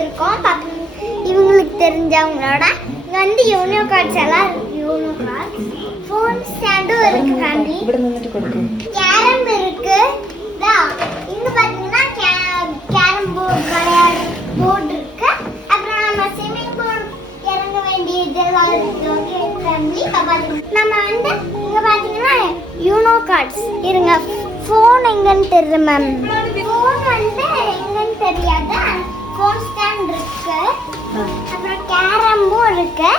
வந்திருக்கோம். இவங்களுக்கு தெரிஞ்சவங்களோட இங்க வந்து யூனியோ கார்ட்ஸ் எல்லாம் இருக்கு. யூனியோ கார்ட்ஸ், ஃபோன் ஸ்டாண்டும் இருக்கு ஃபேமிலி. கேரம் இருக்கு. இங்க பாத்தீங்கன்னா கேரம் போர்டு விளையாடு போர்டு இருக்கு. அப்புறம் நம்ம ஸ்விமிங் பூல் இறங்க வேண்டிய இதெல்லாம் இருக்கு. ஓகே ஃபேமிலி, நம்ம வந்து இங்க பாத்தீங்கன்னா யூனோ கார்ட்ஸ் இருங்க. ஃபோன் எங்கன்னு தெரியல மேம். ஃபோன் வந்து எங்கன்னு தெரியாத. ஃபோன் ஸ்டாண்ட் இருக்கு. அப்புறம் கேரமும் இருக்கு.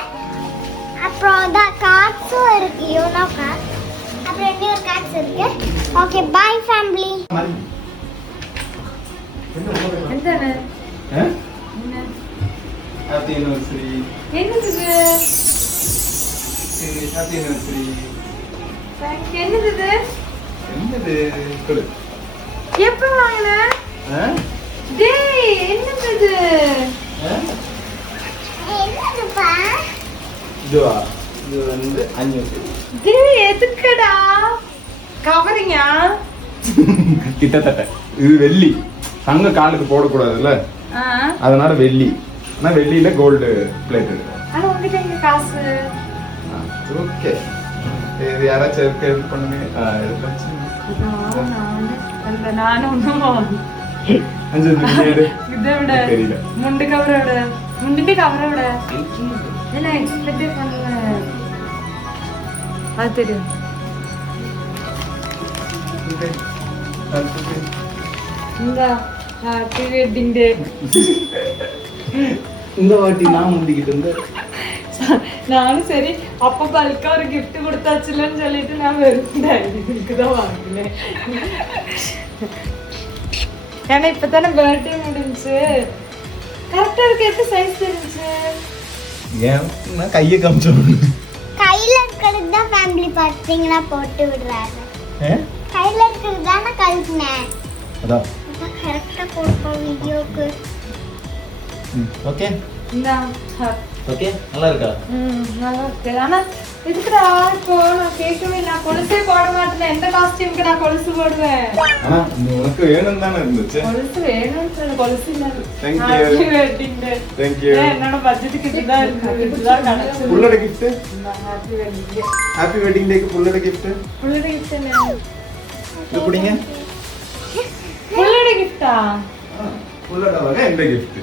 அப்புறம் கார்ட்ஸும் இருக்கு. யூனோ கார்ட்ஸ், அப்புறம் இன்னொரு கார்ட்ஸ் இருக்கு. Okay bye family. Happy anniversary. என்னது ஹாப்பி anniversary. என்னது என்னது கொடு. எப்ப வாங்குன? டேய் என்னது என்னதுப்பா? இதுவா? இது வந்து 500. டேய் எதுக்குடா கவரிங்கா? கிட்டத்தட்ட இது வெள்ளி. தங்க காலுக்கு போடக்கூடாதுல்ல, அதனால வெள்ளி. ஆனா வெள்ளியில கோல்டு பிளேட் இருக்கு. ஆனா உங்ககிட்ட எங்க காசு? ஓகே, இது யாராச்சும் ஹெல்ப் பண்ணுங்க. நானும் தெரியல. முண்டு கவரோட முண்டிட்டு கவரோட என்ன எக்ஸ்பெக்டே பண்ணல. அது தெரியும். இந்த ஹாப்பி வெட்டிங் டே. இந்த வாட்டி நான் முந்திக்கிட்டு இருந்தேன். நானும் சரி அப்ப பல்கா ஒரு கிஃப்ட் கொடுத்தாச்சுலன்னு சொல்லிட்டு நான் வெறும் டைரிக்குதான் வாங்கினேன். ஏன்னா இப்பதானே பர்த்டே முடிஞ்சு. கரெக்டா இருக்கு. எந்த சைஸ் தெரிஞ்சு? ஏன் நான் கையை காமிச்சோம். கையில இருக்கிறது தான் ஃபேமிலி பார்த்தீங்கன்னா போட்டு விடுறாரு. கையில இருக்கிறது தானே கழுத்துனேன். அதான் கரெக்டா போடுறோம் வீடியோக்கு. ஓகே இந்தா. ஓகே, நல்லா இருக்கா? நல்லா இருக்கு. ஆனா இதுக்குடா இப்போ நான் கேட்கவே இல்லை. நான் கொலுசே போட மாட்டேன். எந்த காஸ்டியூம்க்கு நான் கொலுசு போடுவேன்? ஆனா உனக்கு வேணும் தானே இருந்துச்சு. கொலுசு வேணும்னு சொல்லு. கொலுசு இல்ல. Thank you. Happy wedding day. Thank you. என்னோட பட்ஜெட்டுக்கு இதுதான் இருக்கு. இதுதான் கிடைச்சது. புள்ளோட gift. Happy wedding day. Happy wedding டேக்கு புள்ளோட gift. புள்ளோட gift என்ன? இது புடிங்க. புள்ளோட gift-ஆ? புள்ளோட வகை இந்த gift.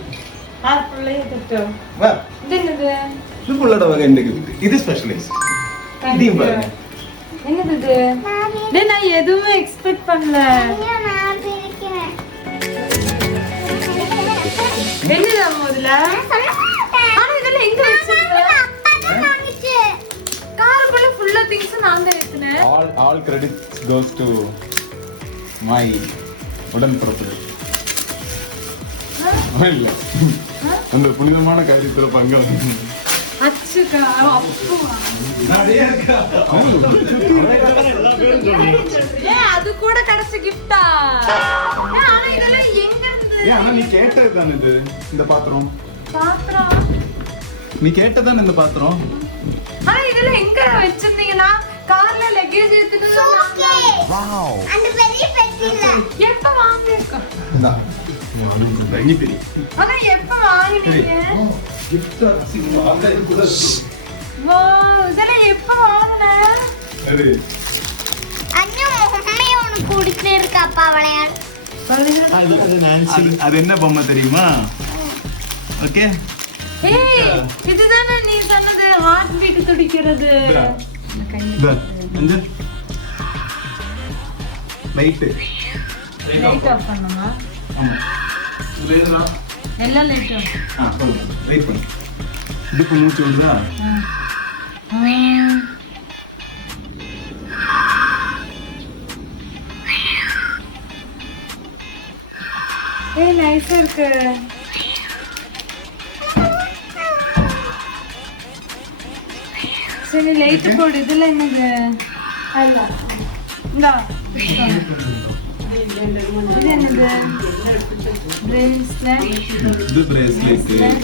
புள்ளைய gift. வா. இது என்னது? இது புள்ளோட வகை இந்த gift. இது ஸ்பெஷலைஸ். இதையும் பாருங்க. என்னது இது? டேய் நான் எதுவுமே எக்ஸ்பெக்ட் பண்ணல. நான் பிரிக்கிறேன். என்னது முதல்ல? ஆனா இதெல்லாம் எங்க வச்சிருக்க? காருக்குள்ள ஃபுல்லா திங்ஸ் நான் தான் எடுத்துனேன். All credits goes to my உடன்பிறப்பு. இல்ல, அந்த புனிதமான காரியத்துல பங்கு. அச்சுக்கா அப்பா. அது கூட கிடைச்ச கிஃப்டா? ஆனா இதெல்லாம் எங்க இருந்து? ஆனா நீ கேட்டது தானே இது, இந்த பாத்திரம். பாத்திரம் நீ கேட்டதானே இந்த பாத்திரம். ஆனா இதெல்லாம் எங்க வச்சிருந்தீங்களா? கார்ல லக்கேஜ் எடுத்துட்டு ஓகே. வாவ். அந்த பெரிய பெட்டில எப்ப வாங்குனீங்க? இந்தா. நீ பெரிய. ஆனா எப்ப வாங்குனீங்க? gift ஆ இருக்குதா? வாவ், இதெல்லாம் எப்ப வாங்குன? அது அண்ணா மம்மி உனக்கு குடிச்சிட்டே இருக்காப்பா விளையாடு. அது என்ன பொம்மை தெரியுமா? ஓகே. ஏய், இதுதானே நீ சொன்னது ஹார்ட் பீட் துடிக்கிறது. லைட் லைட் ஆஃப் பண்ணுமா? ஆமா. இதுல எல்லாம் லைட் ஆஃப். லைட் பண்ணு. இதுக்கு மூச்சு வருதா? ஏய் நைஸா இருக்கு. சரி லைட் போடு. இதுல என்னது? அல்ல இந்தா. இது என்னது? பிரேஸ்லெட். இது பிரேஸ்லெட்.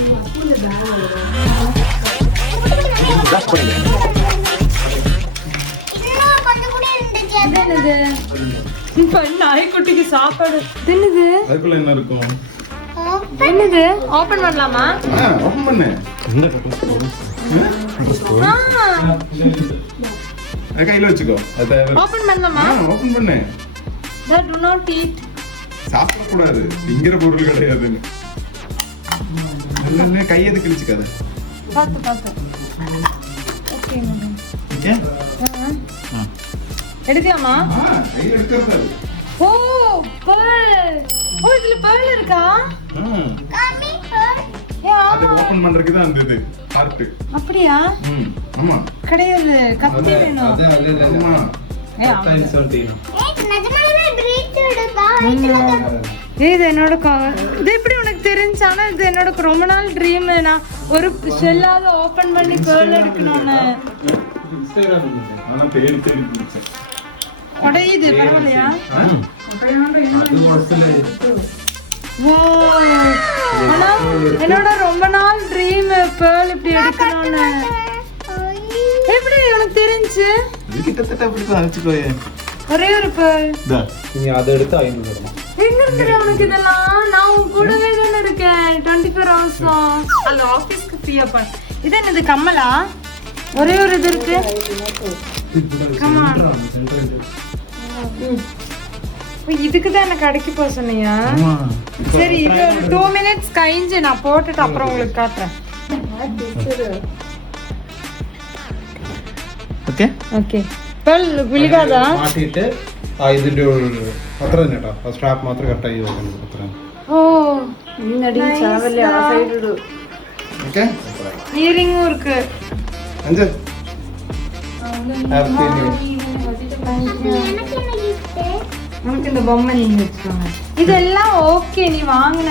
இன்னும் கொஞ்சம் கூட இருந்துச்சு. இது என்னது? இப்ப நாய்க்குட்டிக்கு சாப்பாடு. இது என்னது? அதுக்குள்ள என்ன இருக்கும்? என்னது ஓபன் பண்ணலாமா? ஓபன் பண்ணு. கையில வச்சுக்கோ. ஓபன் பண்ணலாமா? ஓபன் பண்ணு. Do not eat. சாப்பிட கூடாது. திங்கிற பொருள் கிடையாதுன்னு. நல்ல கையை கிழிச்சுக்காத. பாத்து. Okay ma'am. ஓகே. எடுக்கலாமா? கையில எடுக்கறது. ஓ pearl. ஓ இதுல pearl இருக்கா? அது ஓபன் பண்றதுக்கு தான் அந்த ஹார்ட். அப்படியா? ஆமா. கிடையாது. கத்தி வேணும். ஆமா. இது என்னோட இது எப்படி உனக்கு தெரிஞ்சு? ஆனா இது என்னோட ரொம்ப நாள் ட்ரீம். நான் ஒரு ஷெல்லாவது ஓபன் பண்ணி பேர்ல் எடுக்கணும்னு. உடையுது பரவாயில்லையா? ஆனா என்னோட ரொம்ப நாள் ட்ரீம் பேர்ல் இப்படி எடுக்கணும்னு. எப்படி உனக்கு தெரிஞ்சு? கிட்டத்தட்ட அப்படிதான் வச்சுக்கோயே. ஒரே ஒரு பேர்ல். நீ அதை எடுத்து 500 தரணும். எங்க இருக்கு உனக்கு இதெல்லாம்? நான் உன் கூடவே தானே இருக்கேன் 24 hours. அந்த ஆபீஸ்க்கு ஃப்ரீயா பண்ண. இது என்னது கம்மலா? ஒரே ஒரு இது இருக்கு. இதுக்கு தான் எனக்கு கடைக்கு போக சொன்னியா? சரி இது ஒரு 2 minutes கழிஞ்சு நான் போட்டுட்டு அப்புறம் உங்களுக்கு காட்டுறேன். ഓക്കേ ഓക്കേ ഇപ്പോൾ വിളിക്കാതാ മാറ്റിയിട്ട് ഇതിന്റെ അത്ര തന്നെ കേട്ടോ. ആ സ്ട്രാപ്പ് മാത്രം കട്ടായി നോക്കുന്നത് അത്ര. ഓ ഇന്നടി ചാവല്ലേ ആ സൈഡ് ഇടൂ. ഓക്കേ ഇയറിംഗ് വർക്ക് അഞ്ച് ഹാപ്പി ന്യൂ நமக்கு இந்த பொம்மை நீங்க வச்சுக்கோங்க. இதெல்லாம் ஓகே நீ வாங்குன.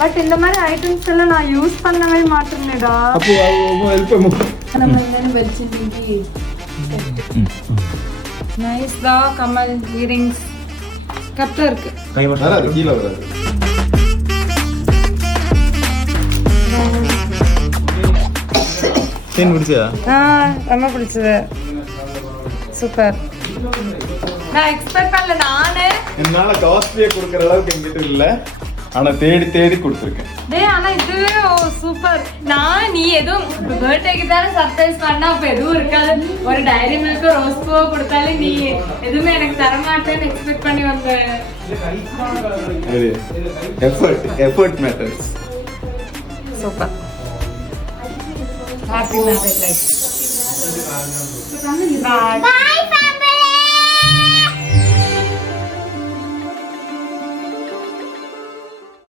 பட் இந்த மாதிரி ஐட்டம்ஸ் எல்லாம் நான் யூஸ் பண்ணவே மாட்டேனேடா. அப்போ ஹெல்ப் நம்ம என்ன வெச்சிட்டீங்க? நைஸ் டா கமல் இயரிங்ஸ். கரெக்ட்டா இருக்கு. கை வராது கீழ வராது. தேன் பிடிச்சதா? ரொம்ப பிடிச்சது. சூப்பர். நான் எக்ஸ்பெக்ட் பண்ணல. நானே என்னால காஸ்ட்லியா கொடுக்கற அளவுக்கு என்கிட்ட இல்ல. ஆனா தேடி தேடி கொடுத்திருக்கேன். டேய் ஆனா இதுவே சூப்பர். நீ எதுவும் பர்த்டேக்கு தான சர்ப்ரைஸ் பண்ணா அப்ப எதுவும் இருக்காது. ஒரு டைரி மில்க் ரோஸ்கோ கொடுத்தாலே நீ எதுவுமே எனக்கு தர மாட்டேன்னு எக்ஸ்பெக்ட் பண்ணி வந்த. Effort matters. Super. Happy marriage life. பாய்.